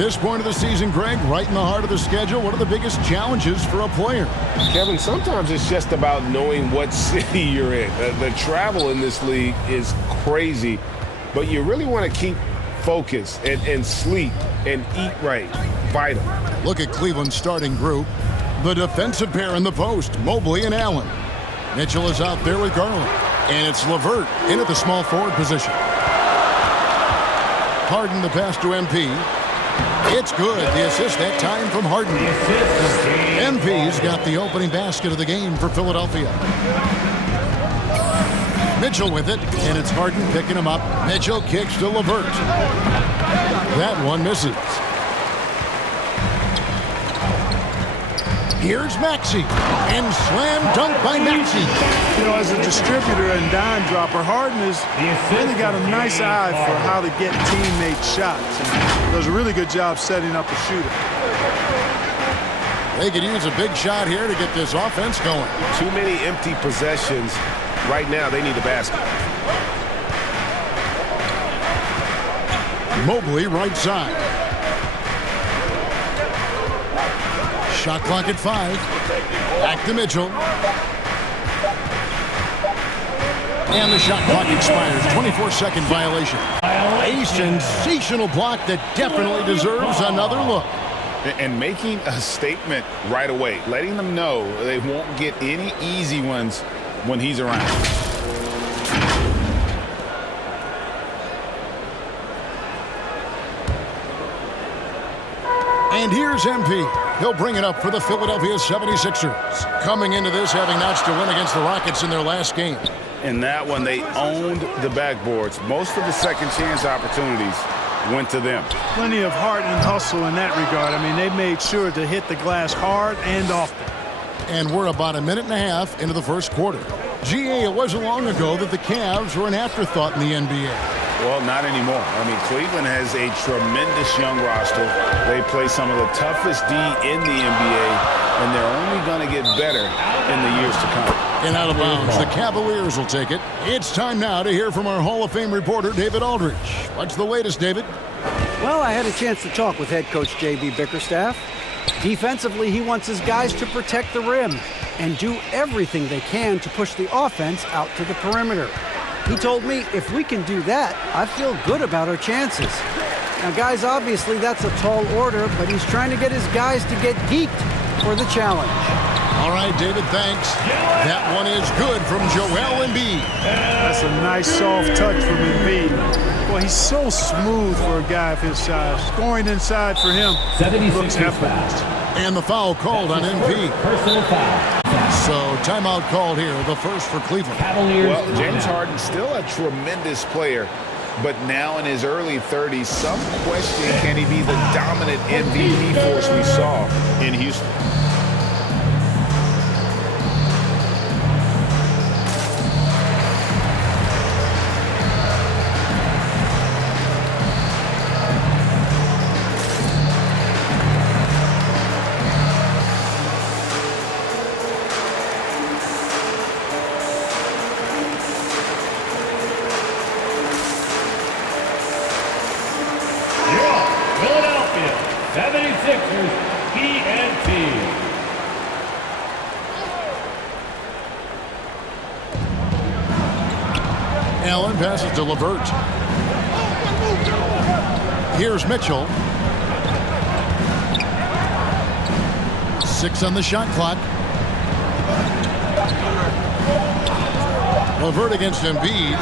this point of the season, Greg, right in the heart of the schedule, what are the biggest challenges for a player? Kevin, sometimes it's just about knowing what city you're in. The travel in this league is crazy, but you really want to keep focus and sleep and eat right. Vital. Look at Cleveland's starting group. The defensive pair in the post, Mobley and Allen. Mitchell is out there with Garland. And it's LeVert in at the small forward position. Harden the pass to MP. It's good. The assist that time from Harden. MP's got the opening basket of the game for Philadelphia. Mitchell with it, and it's Harden picking him up. Mitchell kicks to LeVert. That one misses. Here's Maxey, and slam dunk by Maxey. You know, as a distributor and dime dropper, Harden has really got a nice eye for how to get teammate shots. And does a really good job setting up a shooter. They could use a big shot here to get this offense going. Too many empty possessions. Right now, they need a basket. Mobley right side. Shot clock at 5. Back to Mitchell. And the shot clock expires. 24-second violation. A sensational block that definitely deserves another look. And making a statement right away, letting them know they won't get any easy ones when he's around. And here's MP. He'll bring it up for the Philadelphia 76ers. Coming into this, having notched a win against the Rockets in their last game. In that one, they owned the backboards. Most of the second chance opportunities went to them. Plenty of heart and hustle in that regard. I mean, they made sure to hit the glass hard and often. And we're about a minute and a half into the first quarter. GA, it wasn't long ago that the Cavs were an afterthought in the NBA. Well, not anymore. I mean, Cleveland has a tremendous young roster. They play some of the toughest D in the NBA, and they're only going to get better in the years to come. And out of bounds, the Cavaliers will take it. It's time now to hear from our Hall of Fame reporter, David Aldridge. What's the latest, David? Well, I had a chance to talk with head coach J.B. Bickerstaff. Defensively, he wants his guys to protect the rim and do everything they can to push the offense out to the perimeter. He told me if we can do that, I feel good about our chances. Now, guys, obviously that's a tall order, but he's trying to get his guys to get geeked for the challenge. All right, David, thanks. That one is good from Joel Embiid. That's a nice soft touch from Embiid. Boy, he's so smooth for a guy of his size. Scoring inside for him looks effortless. And the foul called on Embiid. Personal foul. So timeout called here, the first for Cleveland. Well, James Harden still a tremendous player, but now in his early 30s, some question can he be the dominant MVP force we saw in Houston. Philadelphia 76ers ENT. Allen passes to LeVert. Here's Mitchell. 6 on the shot clock. LeVert against Embiid.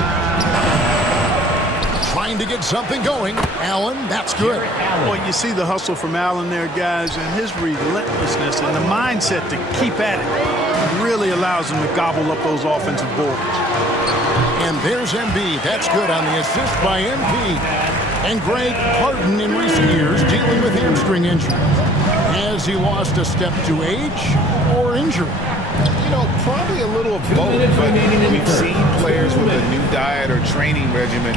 Trying to get something going. Allen, that's good. Well, you see the hustle from Allen there, guys, and his relentlessness and the mindset to keep at it really allows him to gobble up those offensive boards. And there's Embiid. That's good on the assist by Embiid. And Greg Harden in recent years dealing with hamstring injury. Has he lost a step to age or injury? You know, probably a little of both, but we've seen players with a new diet or training regimen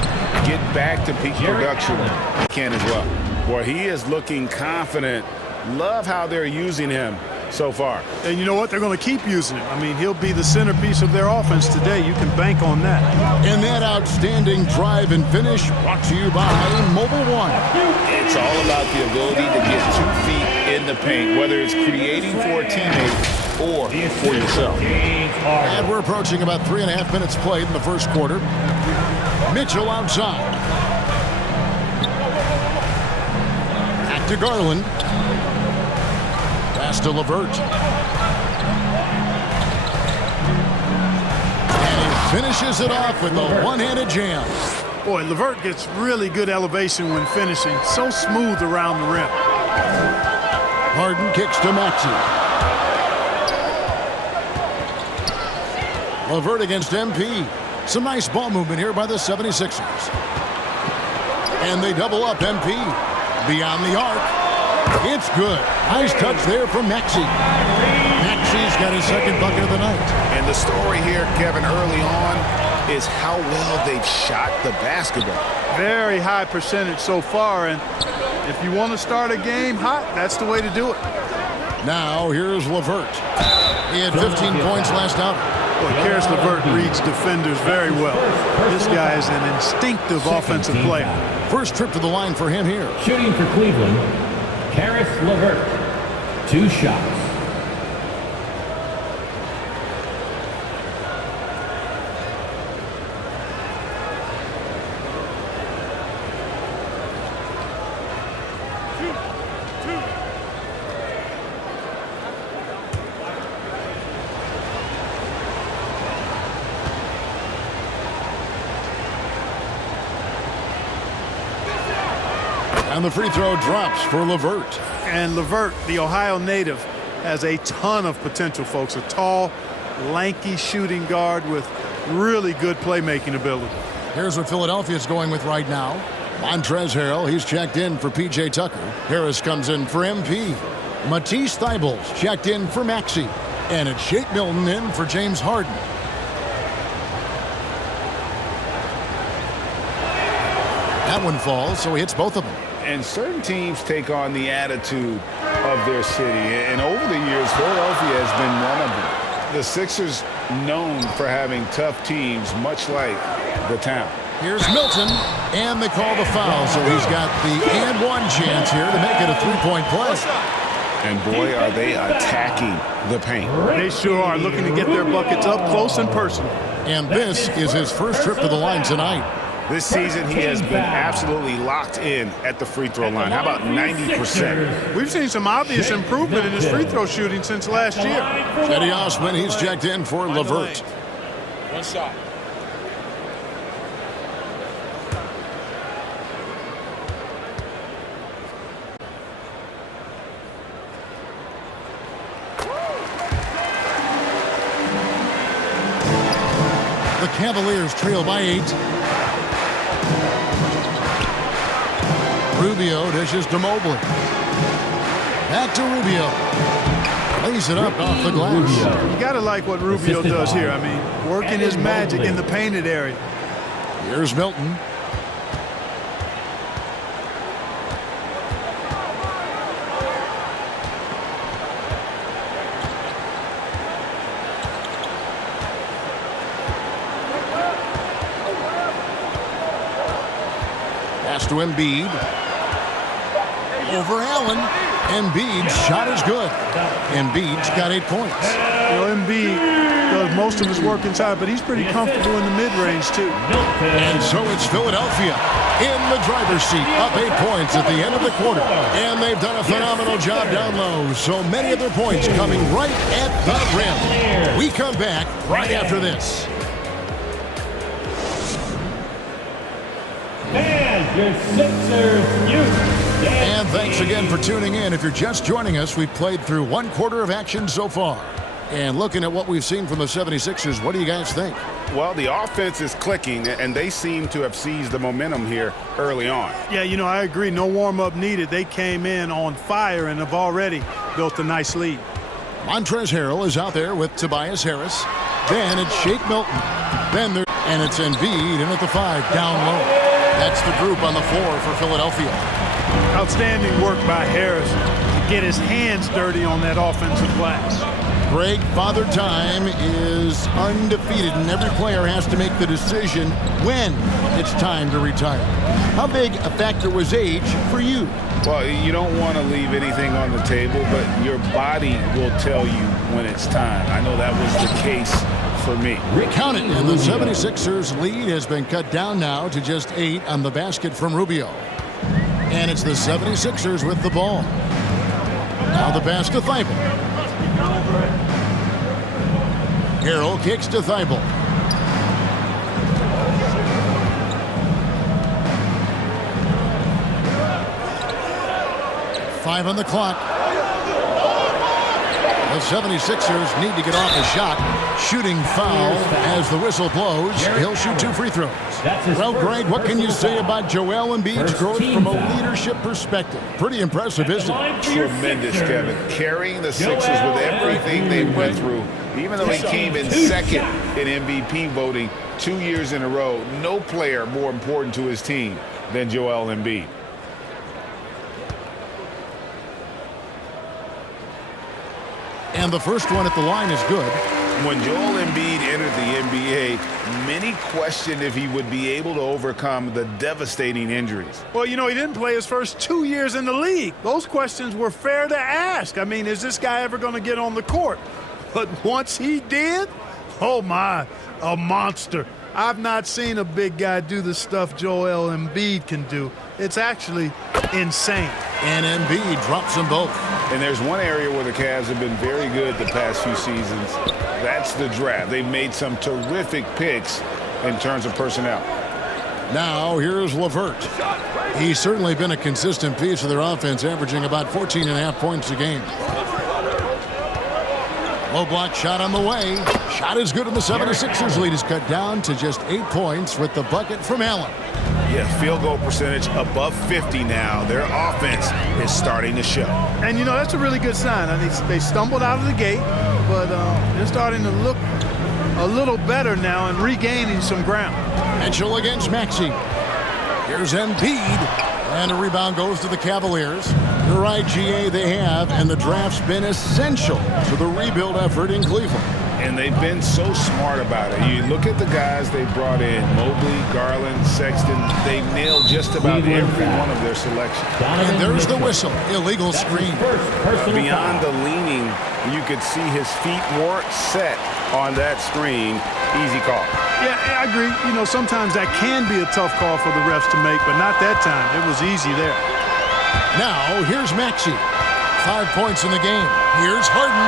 get back to peak production. He can as well. Boy, he is looking confident. Love how they're using him so far. And you know what? They're going to keep using him. I mean, he'll be the centerpiece of their offense today. You can bank on that. And that outstanding drive and finish brought to you by Mobile One. It's all about the ability to get 2 feet in the paint, whether it's creating for a teammate or for yourself. And we're approaching about 3.5 minutes played in the first quarter. Mitchell outside. Back to Garland. Pass to LeVert. And he finishes it off with a one-handed jam. Boy, LeVert gets really good elevation when finishing. So smooth around the rim. Harden kicks to Maxey. LeVert against MP. Some nice ball movement here by the 76ers. And they double up MP. Beyond the arc. It's good. Nice touch there from Maxey. Maxey's got his second bucket of the night. And the story here, Kevin, early on is how well they've shot the basketball. Very high percentage so far. And if you want to start a game hot, that's the way to do it. Now here's LeVert. He had 15 points last outing. Boy, Karis LeVert reads defenders very well. This guy is an instinctive offensive player. First trip to the line for him here. Shooting for Cleveland, Karis LeVert. 2 shots. And the free throw drops for LeVert. And LeVert, the Ohio native, has a ton of potential, folks. A tall, lanky shooting guard with really good playmaking ability. Here's what Philadelphia's going with right now. Montrezl Harrell, he's checked in for P.J. Tucker. Harris comes in for MP. Matisse Thybulle's checked in for Maxey. And it's Shake Milton in for James Harden. That one falls, so he hits both of them. And certain teams take on the attitude of their city. And over the years, Philadelphia has been one of them. The Sixers known for having tough teams, much like the town. Here's Milton, and they call the foul, so he's got the and one chance here to make it a three-point play. And boy, are they attacking the paint. They sure are, looking to get their buckets up close and personal. And this is his first trip to the line tonight. This season, he has been absolutely locked in at the free throw line. How about 90%? We've seen some obvious improvement in his free throw shooting since last year. Cedi Osman, he's checked in for LeVert. One shot. The Cavaliers trail by 8. Rubio dishes to Mobley. Back to Rubio. Lays it up off the glass. You got to like what Rubio does here. I mean, working his magic in the painted area. Here's Milton. Pass to Embiid. Over Allen. Embiid's shot is good. Embiid's got 8 points. You know, Embiid does most of his work inside, but he's pretty comfortable in the mid-range, too. And so it's Philadelphia in the driver's seat, up 8 points at the end of the quarter. And they've done a phenomenal job down low. So many of their points coming right at the rim. We come back right after this. And your Sixers youth. And thanks again for tuning in. If you're just joining us, we've played through 1 quarter of action so far. And looking at what we've seen from the 76ers, what do you guys think? Well, the offense is clicking, and they seem to have seized the momentum here early on. Yeah, you know, I agree. No warm-up needed. They came in on fire and have already built a nice lead. Montrezl Harrell is out there with Tobias Harris. Then it's Shake Milton. And it's Embiid in at the 5, down low. That's the group on the floor for Philadelphia. Outstanding work by Harris to get his hands dirty on that offensive glass. Greg, Father Time is undefeated, and every player has to make the decision when it's time to retire. How big a factor was age for you? Well, you don't want to leave anything on the table, but your body will tell you when it's time. I know that was the case for me. Count it, and the 76ers lead has been cut down now to just 8 on the basket from Rubio. And it's the 76ers with the ball. Now the pass to Thibault. Harrell kicks to Thibault. Five on the clock. The 76ers need to get off a shot. Shooting foul as the whistle blows. He'll shoot 2 free throws. Well, Greg, what can you say about Joel Embiid's growth from a leadership perspective? Pretty impressive, isn't it? Tremendous, Kevin. Carrying the Sixers with everything they went through. Even though he came in second in MVP voting 2 years in a row, no player more important to his team than Joel Embiid. And the first one at the line is good. When Joel Embiid entered the NBA, many questioned if he would be able to overcome the devastating injuries. Well, you know, he didn't play his first 2 years in the league. Those questions were fair to ask. I mean, is this guy ever going to get on the court? But once he did, oh my, a monster. I've not seen a big guy do the stuff Joel Embiid can do. It's actually insane. And Embiid drops them both. And there's one area where the Cavs have been very good the past few seasons. That's the draft. They've made some terrific picks in terms of personnel. Now here's LeVert. He's certainly been a consistent piece of their offense, averaging about 14.5 points a game. Low block shot on the way. Shot is good, and the 76ers lead is cut down to just 8 points with the bucket from Allen. Yeah, field goal percentage above 50 now. Their offense is starting to show. And, you know, that's a really good sign. I mean, they stumbled out of the gate, but they're starting to look a little better now and regaining some ground. Mitchell against Maxey. Here's Embiid. And a rebound goes to the Cavaliers. You're right, GA, they have, and the draft's been essential to the rebuild effort in Cleveland. And they've been so smart about it. You look at the guys they brought in, Mobley, Garland, Sexton. They've nailed just about every one of their selections. And there's the whistle. Illegal screen. Beyond the leaning, you could see his feet weren't set on that screen. Easy call. Yeah, I agree. You know, sometimes that can be a tough call for the refs to make, but not that time. It was easy there. Now, here's Maxey. 5 points in the game. Here's Harden.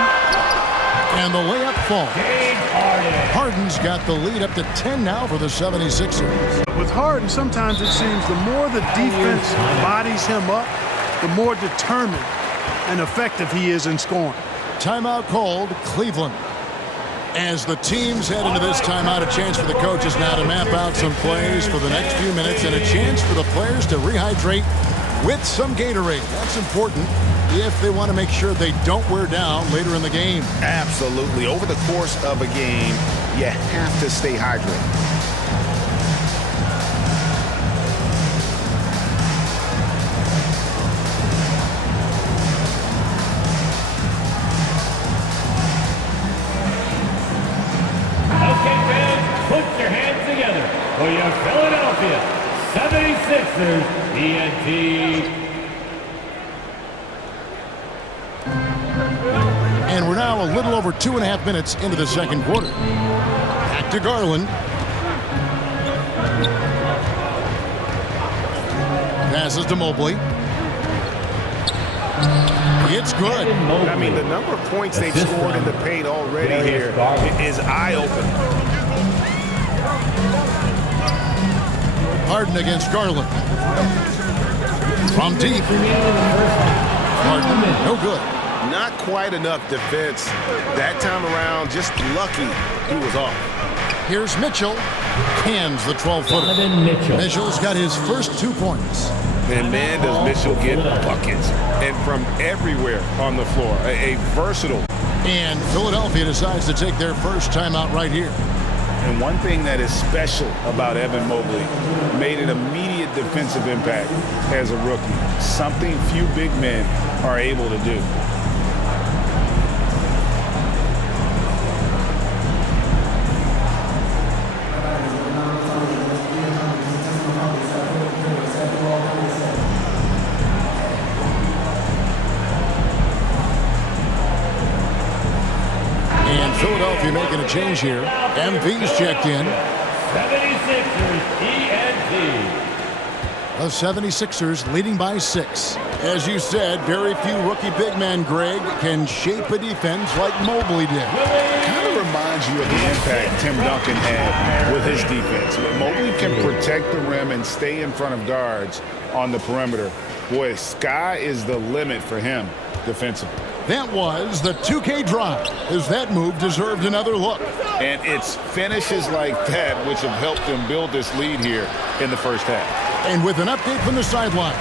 And the layup falls. Harden's got the lead up to 10 now for the 76ers. With Harden, sometimes it seems the more the defense bodies him up, the more determined and effective he is in scoring. Timeout called, Cleveland. As the teams head into this timeout, a chance for the coaches now to map out some plays for the next few minutes and a chance for the players to rehydrate with some Gatorade. That's important if they want to make sure they don't wear down later in the game. Absolutely. Over the course of a game, you have to stay hydrated. For your Philadelphia 76ers, TNT. And we're now a little over 2.5 minutes into the second quarter. Back to Garland. Passes to Mobley. It's good. I mean, the number of points they've scored in the paint already here is eye-opening. Harden against Garland. From deep. Harden, no good. Not quite enough defense. That time around, just lucky he was off. Here's Mitchell. Hands the 12-footer. Mitchell's got his first 2 points. And man, does Mitchell get buckets. And from everywhere on the floor. A versatile. And Philadelphia decides to take their first timeout right here. And one thing that is special about Evan Mobley, made an immediate defensive impact as a rookie, something few big men are able to do. And Philadelphia making a change here. MV's checked in. 76ers ENT. The 76ers leading by 6. As you said, very few rookie big men, Greg, can shape a defense like Mobley did. Kind of reminds you of the impact Tim Duncan had with his defense. Mobley can protect the rim and stay in front of guards on the perimeter. Boy, sky is the limit for him defensively. That was the 2K drive, as that move deserved another look. And it's finishes like that which have helped them build this lead here in the first half. And with an update from the sideline,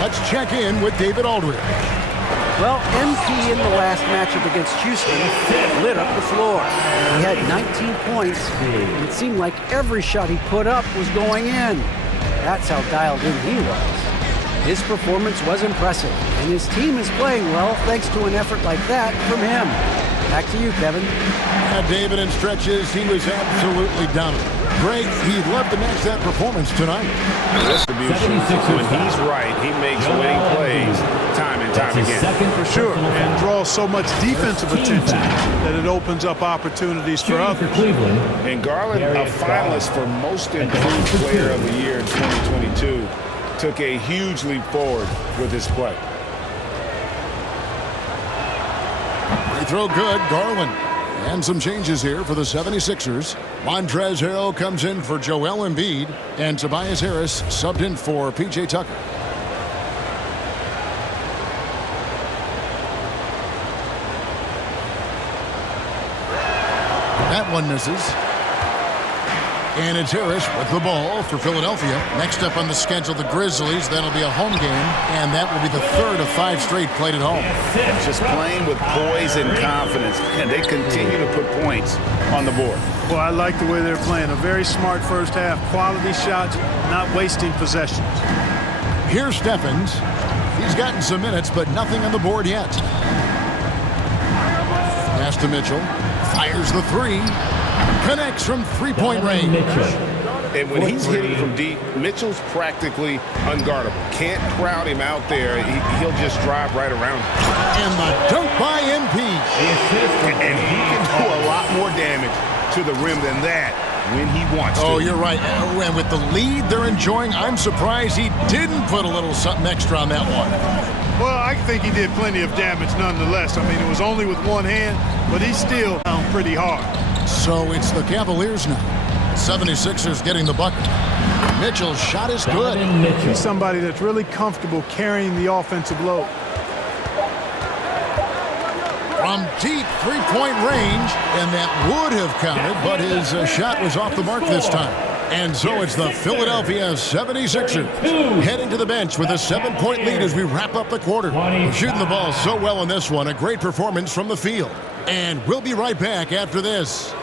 let's check in with David Aldridge. Well, MP in the last matchup against Houston lit up the floor. He had 19 points, and it seemed like every shot he put up was going in. That's how dialed in he was. His performance was impressive, and his team is playing well thanks to an effort like that from him. Back to you, Kevin. David, in stretches, he was absolutely dominant. Greg, he'd love to match that performance tonight. Distribution. When he's right, he makes winning plays time and time again. For sure, and draws so much defensive attention that it opens up opportunities for others. Cleveland. And Garland, a finalist for Most Improved Player of the Year in 2022, took a huge leap forward with his play. Free throw good, Garland. And some changes here for the 76ers. Montrezl Harrell comes in for Joel Embiid, and Tobias Harris subbed in for P.J. Tucker. That one misses. And it's Harris with the ball for Philadelphia. Next up on the schedule, the Grizzlies. That'll be a home game, and that will be the third of 5 straight played at home. Just playing with poise and confidence, and they continue to put points on the board. Well, I like the way they're playing. A very smart first half. Quality shots, not wasting possessions. Here's Stephens. He's gotten some minutes, but nothing on the board yet. Pass to Mitchell. Fires the 3. Connects from three-point range. And when he's hitting from deep, Mitchell's practically unguardable. Can't crowd him out there. He'll just drive right around him. And the dunk by MP. And he can do a lot more damage to the rim than that when he wants to. Oh, you're right. And with the lead they're enjoying, I'm surprised he didn't put a little something extra on that one. Well, I think he did plenty of damage nonetheless. I mean, it was only with one hand, but he still found pretty hard. So it's the Cavaliers now. 76ers getting the bucket. Mitchell's shot is good. He's somebody that's really comfortable carrying the offensive load. From deep three-point range, and that would have counted, but his shot was off the mark this time. And so it's the Philadelphia 76ers heading to the bench with a 7-point lead as we wrap up the quarter. Shooting the ball so well in this one. A great performance from the field. And we'll be right back after this.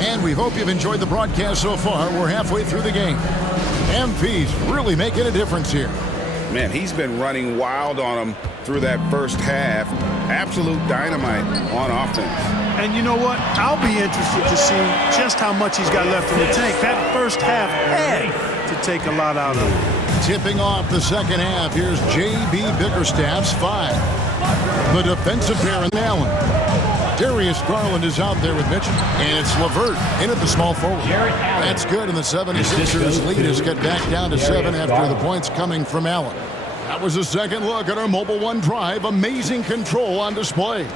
And we hope you've enjoyed the broadcast so far. We're halfway through the game. MP's really making a difference here. Man, he's been running wild on them through that first half. Absolute dynamite on offense. And you know what? I'll be interested to see just how much he's got left in the tank. That first half had to take a lot out of him. Tipping off the second half, here's J.B. Bickerstaff's 5. The defensive pair in Allen. Darius Garland is out there with Mitchell. And it's LeVert in at the small forward. That's good, and the 76ers lead has got back down to 7 after the points coming from Allen. That was a second look at our Mobile One drive. Amazing control on display.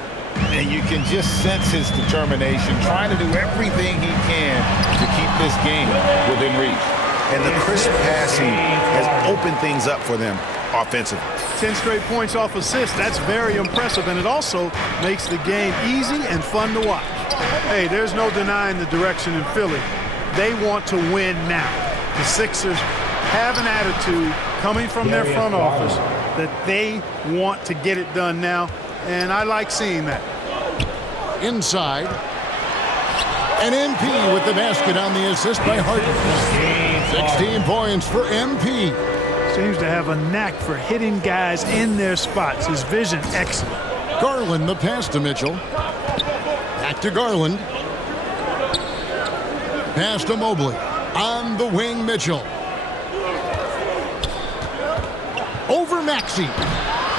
And you can just sense his determination, trying to do everything he can to keep this game within reach. And the crisp passing has opened things up for them offensively. 10 straight points off assists. That's very impressive, and it also makes the game easy and fun to watch. Hey, there's no denying the direction in Philly. They want to win now. The Sixers have an attitude coming from their front office that they want to get it done now, and I like seeing that. Inside. And MP with the basket on the assist by Harden. 16 points for MP. Seems to have a knack for hitting guys in their spots. His vision, excellent. Garland the pass to Mitchell. Back to Garland. Pass to Mobley. On the wing, Mitchell. Over Maxey.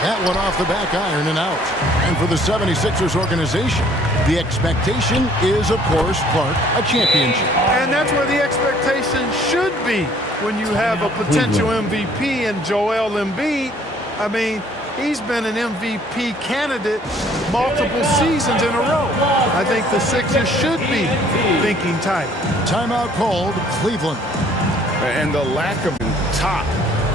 That one off the back iron and out. And for the 76ers organization, the expectation is, of course, Clark, a championship. And that's where the expectation should be when you have a potential MVP in Joel Embiid. I mean, he's been an MVP candidate multiple seasons in a row. I think the Sixers should be thinking tight. Timeout called, Cleveland. And the lack of top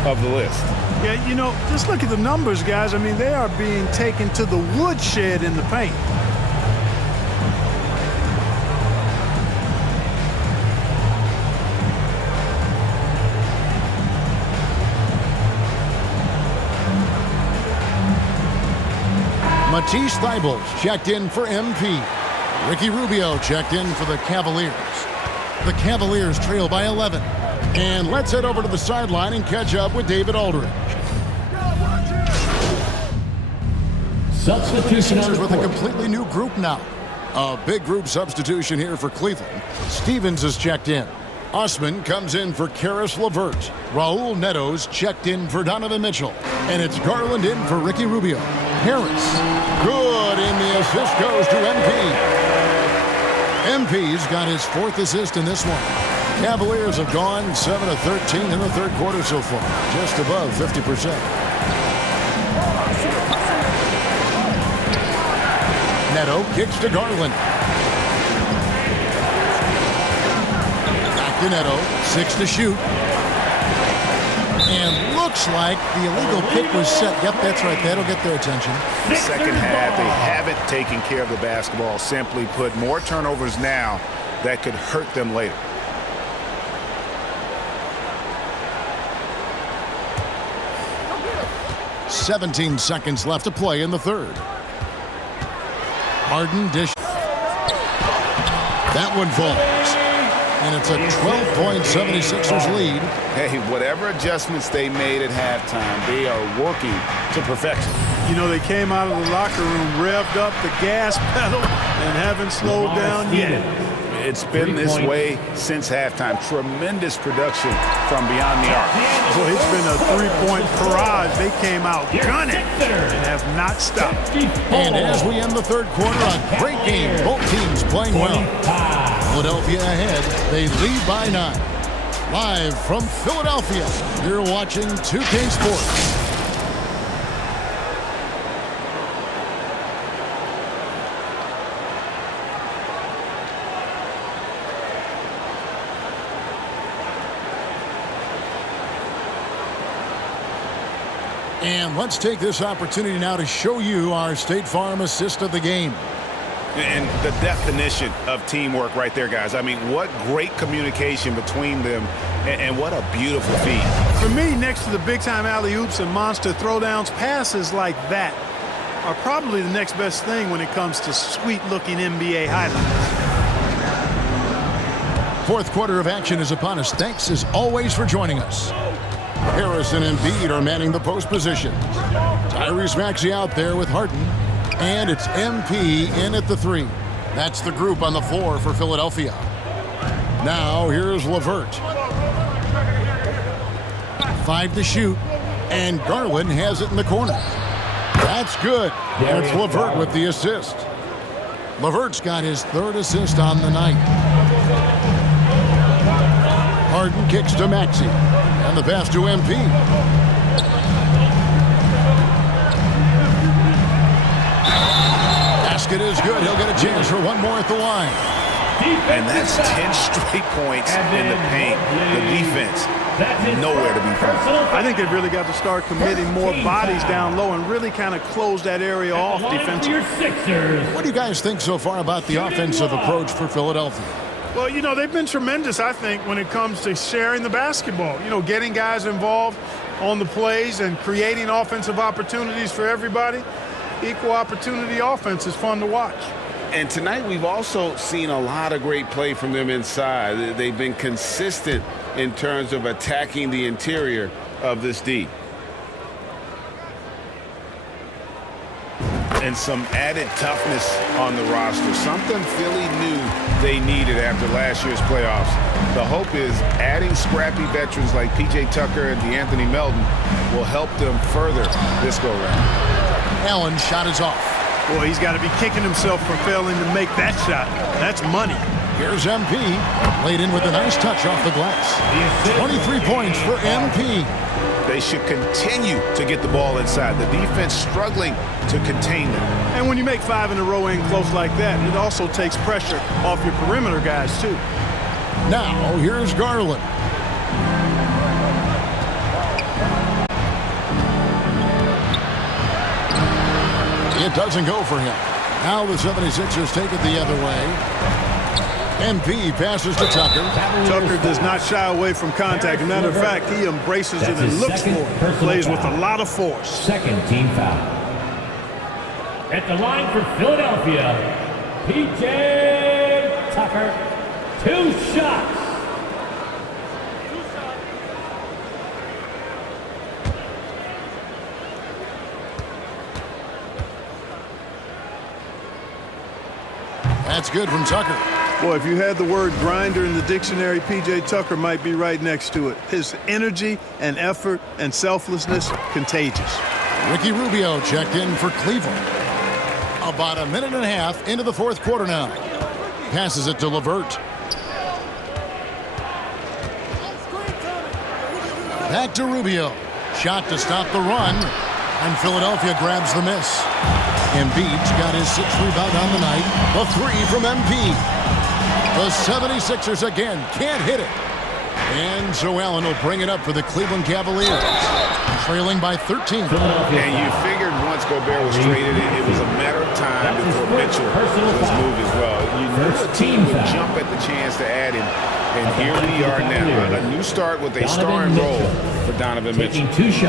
of the list. Yeah, you know, just look at the numbers, guys. I mean, they are being taken to the woodshed in the paint. Matisse Thybulle checked in for MP. Ricky Rubio checked in for the Cavaliers. The Cavaliers trail by 11. And let's head over to the sideline and catch up with David Aldridge. Substitution on the with a court. completely new group now. A big group substitution here for Cleveland. Stevens is checked in. Osman comes in for Karis LeVert. Raul Neto's checked in for Donovan Mitchell. And it's Garland in for Ricky Rubio. Harris, good, and the assist goes to MP. MP's got his 4th assist in this one. Cavaliers have gone 7 of 13 in the third quarter so far, just above 50%. Neto kicks to Garland. Back to Neto, 6 to shoot. And looks like the illegal pick was set. Yep, that's right. That'll get their attention. The second half, they haven't taken care of the basketball. Simply put, more turnovers now that could hurt them later. "17 seconds left to play in the third. Harden dish. That one falls. And it's a 12-point 76ers lead. Hey, whatever adjustments they made at halftime, they are working to perfection. You know, they came out of the locker room, revved up the gas pedal, and haven't slowed down yet. It's been this way since halftime. Tremendous production from beyond the arc. Boy, it's been a three-point barrage. They came out gunning and have not stopped. And as we end the third quarter, a great game. Both teams playing well. Philadelphia ahead. They lead by 9. Live from Philadelphia, you're watching 2K Sports. And let's take this opportunity now to show you our State Farm assist of the game. And the definition of teamwork right there, guys. I mean, what great communication between them, and what a beautiful feat. For me, next to the big-time alley-oops and monster throwdowns, passes like that are probably the next best thing when it comes to sweet-looking NBA highlights. Fourth quarter of action is upon us. Thanks, as always, for joining us. Harris and Embiid are manning the post position. Tyrese Maxey out there with Harden. And it's MP in at the 3. That's the group on the floor for Philadelphia. Now here's LeVert. 5 to shoot. And Garland has it in the corner. That's good. That's LeVert with the assist. LeVert's got his 3rd assist on the night. Harden kicks to Maxey. And the pass to MP. Basket is good. He'll get a chance for one more at the line. And that's 10 straight points in the paint. The defense, nowhere to be found. I think they've really got to start committing more bodies down low and really kind of close that area off defensively. What do you guys think so far about the offensive approach for Philadelphia? Well, you know, they've been tremendous, I think, when it comes to sharing the basketball. You know, getting guys involved on the plays and creating offensive opportunities for everybody. Equal opportunity offense is fun to watch. And tonight we've also seen a lot of great play from them inside. They've been consistent in terms of attacking the interior of this D. And some added toughness on the roster. Something Philly knew they needed after last year's playoffs. The hope is adding scrappy veterans like P.J. Tucker and DeAnthony Melton will help them further this go-round. Allen's shot is off. Boy, he's got to be kicking himself for failing to make that shot. That's money. Here's MP. Laid in with a nice touch off the glass. 23 points for MP. They should continue to get the ball inside. The defense struggling to contain them. And when you make 5 in a row in close like that, it also takes pressure off your perimeter guys, too. Now, here's Garland. It doesn't go for him. Now the 76ers take it the other way. MP passes to Tucker. Tucker does not shy away from contact. As a matter of fact, he embraces it and looks for it. Plays with a lot of force. Second team foul. At the line for Philadelphia, P.J. Tucker. 2 shots. That's good from Tucker. Boy, if you had the word grinder in the dictionary, P.J. Tucker might be right next to it. His energy and effort and selflessness, contagious. Ricky Rubio checked in for Cleveland. About a minute and a half into the fourth quarter now. Passes it to LeVert. Back to Rubio. Shot to stop the run. And Philadelphia grabs the miss. Embiid's got his 6th rebound on the night. The 3 from MP. The 76ers again can't hit it. And so Allen will bring it up for the Cleveland Cavaliers. Trailing by 13. And you figured once Gobert was traded, it was a matter of time before Mitchell was moved as well. You knew the team would jump at the chance to add him. And here we are now. A new start with a starring role for Donovan Mitchell.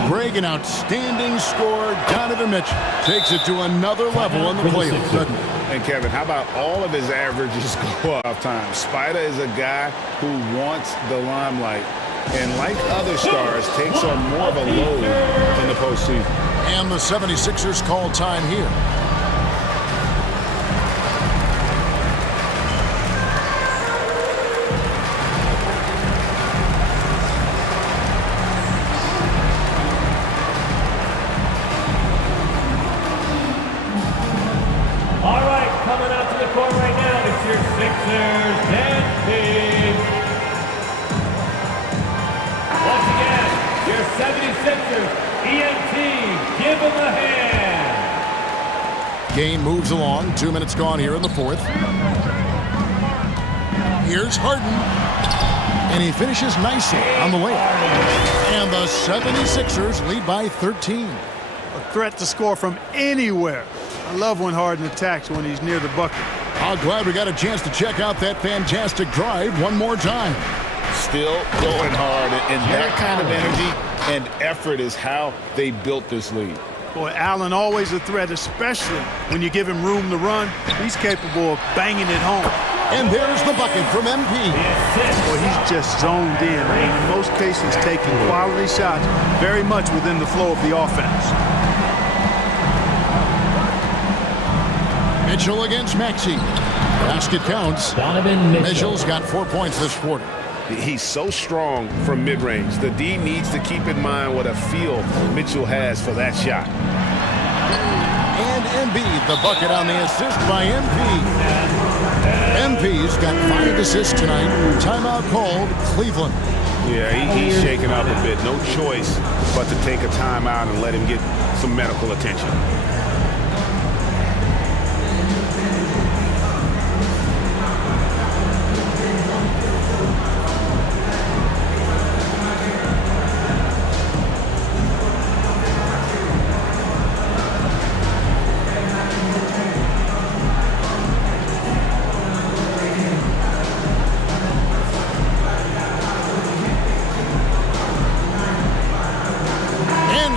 Greg, an outstanding scorer. Donovan Mitchell takes it to another level in the playoffs, doesn't he? And Kevin, how about all of his averages go off time? Spider is a guy who wants the limelight. And like other stars, takes on more of a load in the postseason. And the 76ers call time here. All right, coming out to the court right now, it's your Sixers dance team. Once again, your 76ers EMT, give him a hand. Game moves along. 2 minutes gone here in the fourth. Here's Harden. And he finishes nicely on the layup. And the 76ers lead by 13. A threat to score from anywhere. I love when Harden attacks when he's near the bucket. I'm glad we got a chance to check out that fantastic drive one more time. Still going hard, and that kind of energy and effort is how they built this lead. Boy, Allen always a threat, especially when you give him room to run. He's capable of banging it home. And there's the bucket from MP. Boy, he's just zoned in, and in most cases taking quality shots very much within the flow of the offense. Mitchell against Maxey. Basket counts. Donovan Mitchell. Mitchell's got 4 points this quarter. He's so strong from mid-range. The D needs to keep in mind what a feel Mitchell has for that shot. And Embiid, the bucket on the assist by MP. MP's got 5 assists tonight. Timeout called Cleveland. Yeah, he's shaken up a bit. No choice but to take a timeout and let him get some medical attention.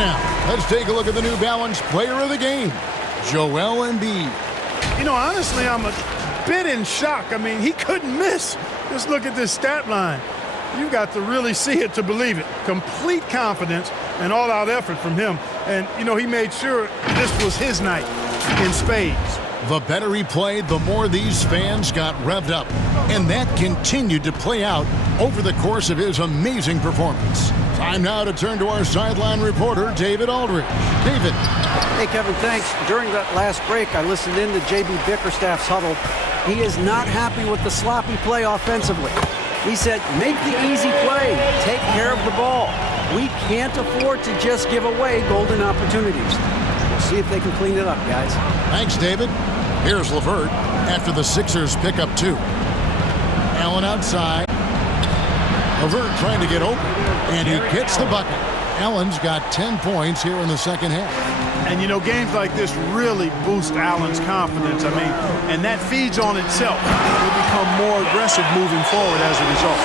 now, let's take a look at the New Balance Player of the Game, Joel Embiid. You know, honestly, I'm a bit in shock. I mean, he couldn't miss. Just look at this stat line. You've got to really see it to believe it. Complete confidence and all-out effort from him. And, you know, he made sure this was his night in spades. The better he played, the more these fans got revved up. And that continued to play out over the course of his amazing performance. Time now to turn to our sideline reporter, David Aldridge. David. Hey, Kevin, thanks. During that last break, I listened in to J.B. Bickerstaff's huddle. He is not happy with the sloppy play offensively. He said, make the easy play. Take care of the ball. We can't afford to just give away golden opportunities. We'll see if they can clean it up, guys. Thanks, David. Here's LeVert after the Sixers pick up 2. Allen outside. LeVert trying to get open, and he gets the bucket. Allen's got 10 points here in the second half. And, you know, games like this really boost Allen's confidence. I mean, and that feeds on itself. They'll become more aggressive moving forward as a result.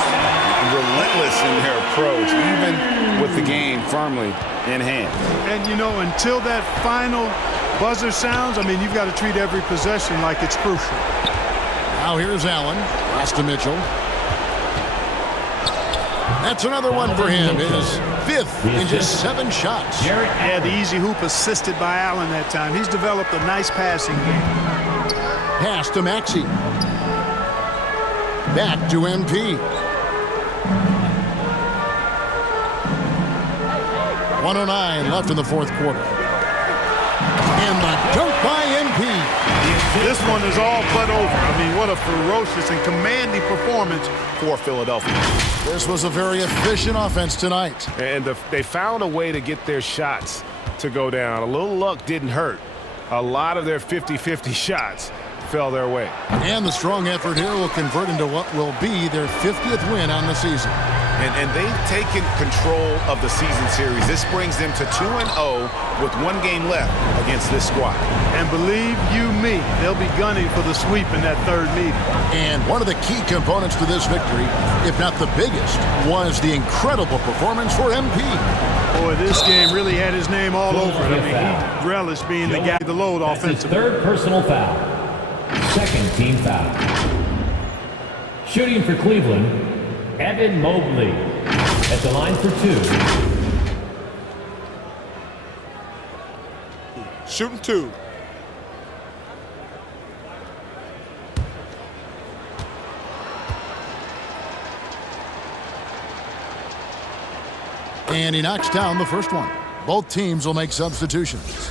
Relentless in their approach, even with the game firmly in hand. And, you know, until that final buzzer sounds, I mean, you've got to treat every possession like it's crucial. Now here's Allen. Pass to Mitchell. That's another one for him. His 5th in just 7 shots. Yeah, the easy hoop assisted by Allen that time. He's developed a nice passing game. Pass to Maxey. Back to MP. 1:09 left in the fourth quarter. And the dunk by MP. This one is all but over. I mean, what a ferocious and commanding performance for Philadelphia. This was a very efficient offense tonight. And they found a way to get their shots to go down. A little luck didn't hurt. A lot of their 50-50 shots fell their way. And the strong effort here will convert into what will be their 50th win on the season. And they've taken control of the season series. This brings them to 2-0 with 1 game left against this squad. And believe you me, they'll be gunning for the sweep in that 3rd meeting. And one of the key components to this victory, if not the biggest, was the incredible performance for MP. Boy, this game really had his name all over it. I mean, he relished being the guy, the load offensively. 3rd personal foul. 2nd team foul. Shooting for Cleveland, Evan Mobley at the line for 2. Shooting 2. And he knocks down the first one. Both teams will make substitutions.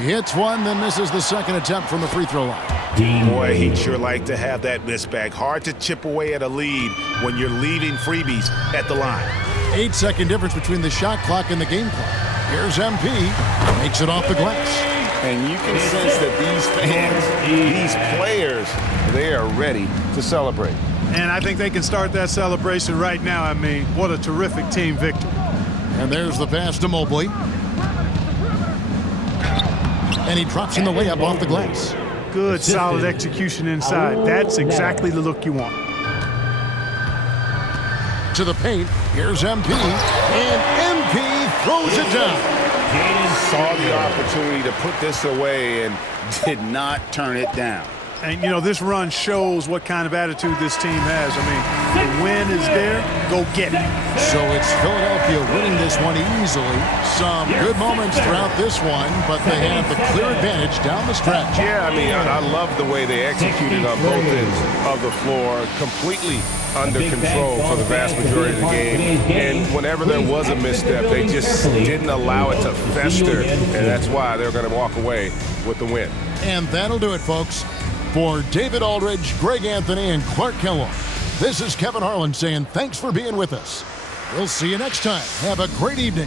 He hits one, then misses the second attempt from the free throw line. Boy, he'd sure like to have that miss back. Hard to chip away at a lead when you're leaving freebies at the line. 8-second difference between the shot clock and the game clock. Here's MP. Makes it off the glass. And you can sense that these fans, these players, they are ready to celebrate. And I think they can start that celebration right now. I mean, what a terrific team victory. And there's the pass to Mobley. And he drops in the layup off the glass. Good, solid execution inside. That's exactly the look you want. To the paint. Here's MP. And MP throws it down. Saw the opportunity to put this away and did not turn it down. And, you know, this run shows what kind of attitude this team has. I mean, the win is there, go get it. So it's Philadelphia winning this one easily. Some good moments throughout this one, but they have the clear advantage down the stretch. Yeah, I mean, I love the way they executed on both ends of the floor. Completely under control for the vast majority of the game. And whenever there was a misstep, they just didn't allow it to fester. And that's why they're going to walk away with the win. And that'll do it, folks. For David Aldridge, Greg Anthony, and Clark Kellogg, this is Kevin Harlan saying thanks for being with us. We'll see you next time. Have a great evening.